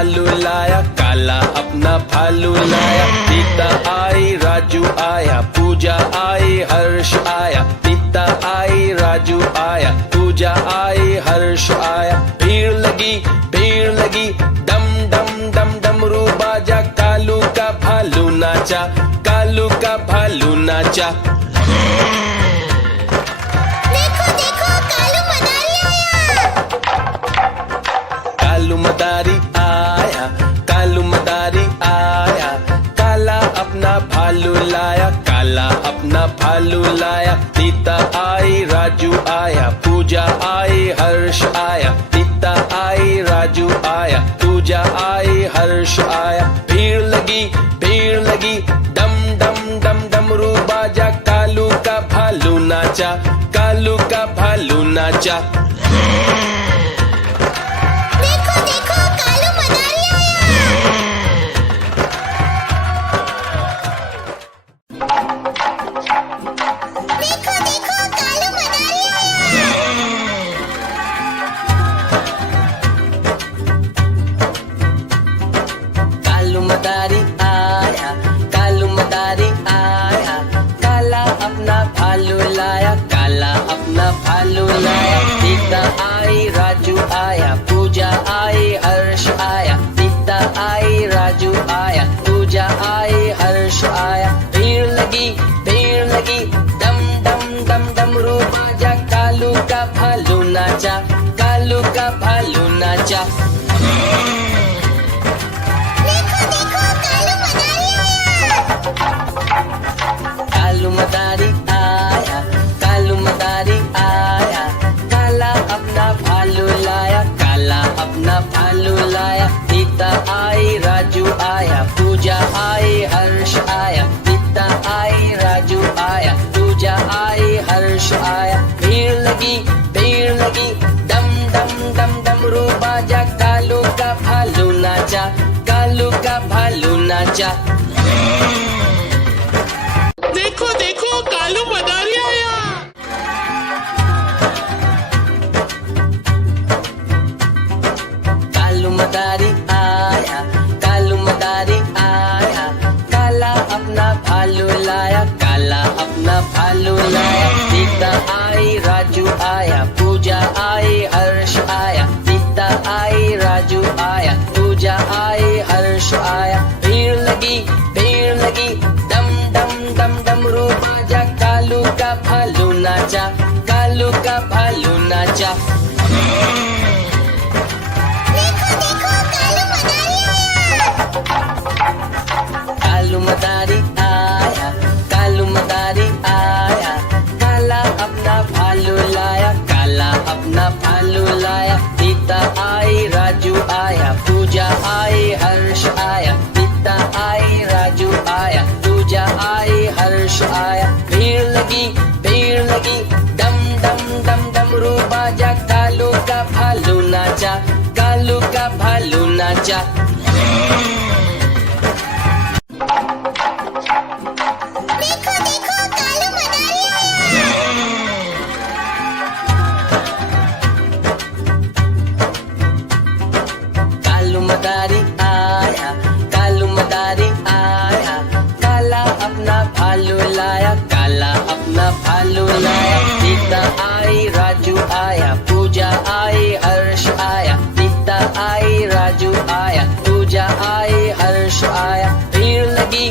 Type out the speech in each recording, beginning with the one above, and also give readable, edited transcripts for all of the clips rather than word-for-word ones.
भालू लाया, काला अपना भालू लाया। सीता आई, राजू आया, पूजा आई, हर्ष आया। सीता आई, राजू आया, पूजा आई, हर्ष आया। भीड़ लगी, डम डम डम डमरू बाजा। कालू का भालू नाचा, कालू का भालू नाचा। कालू मदारी आया, कालू मदारी आया। काला अपना भालू लाया, काला अपना भालू लाया। सीता आई, राजू आया, पूजा आई, हर्ष आया। सीता आई, राजू आया, पूजा आई, हर्ष आया। भीड़ लगी, डम डम डम डमरू बाजा। कालू का भालू नाचा, कालू का भालू नाचा। कालू मदारी आया, कालू मदारी आया। काला अपना भालू लाया, काला अपना भालू लाया। सीता आई, राजू आया, पूजा आई, हर्ष आया। सीता आई, राजू आया, पूजा आई, हर्ष आया। भीड़ लगी, डम डम डम डमरू बाजा। कालू का भालू नाचा, कालू का भालू नाचा। कालू मदारी आया, कालू मदारी आया। काला अपना भालू लाया, काला अपना भालू लाया। सीता आई, राजू आया, पूजा आई, हर्ष आया। सीता आई, राजू आया, पूजा आई, हर्ष आया। भीड़ लगी, डम डम डम डमरू बाजा। कालू का भालू नाचा, कालू का भालू नाचा। देखो कालू मदारी आया। कालू मदारी आया, कालू मदारी आया। काला अपना भालू लाया, काला अपना भालू लाया। सीता आई, राजू आया, पूजा आई, हर्ष आया। सीता आई, राजू आया, पूजा आई, हर्ष आया। भीड़ लगी, डम डम डम डमरू बाजा। कालू का भालू नाचा, कालू का भालू नाचा। कालू मदारी आया, कालू मदारी आया। काला अपना भालू लाया, काला अपना भालू लाया। सीता आई, राजू आया, पूजा आई, हर्ष आया। सीता आई, राजू आया, पूजा आई, हर्ष आया। भीड़ लगी, डम डम डम डमरू बाजा। कालू का भालू नाचा, कालू का भालू नाचा। कालू मदारी आया, कालू मदारी आया। काला अपना भालू लाया, काला अपना भालू लाया। सीता आई, राजू आया, पूजा आई, हर्ष आया। सीता आई, राजू आया, पूजा आई, हर्ष आया। भीड़ लगी,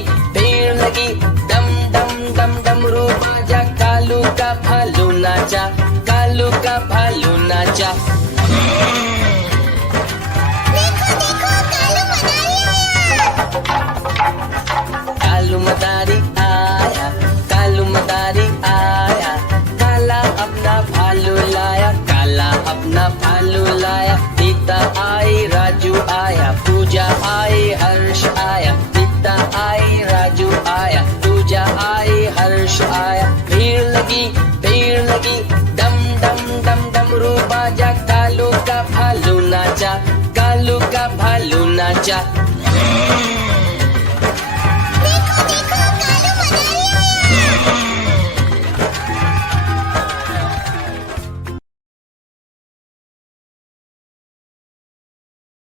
डम डम डम डमरू बाजा। कालू का भालू नाचा, कालू का भालू नाचा। कालू मदारी आया, कालू मदारी आया। काला अपना भालू लाया, काला अपना भालू लाया। सीता आई, राजू आया, पूजा आई, हर्ष आया। सीता आई, राजू आया, पूजा आई, हर्ष आया। भीड़ लगी, डम डम डम डमरू बाजा। कालू का भालू नाचा, कालू का भालू नाचा।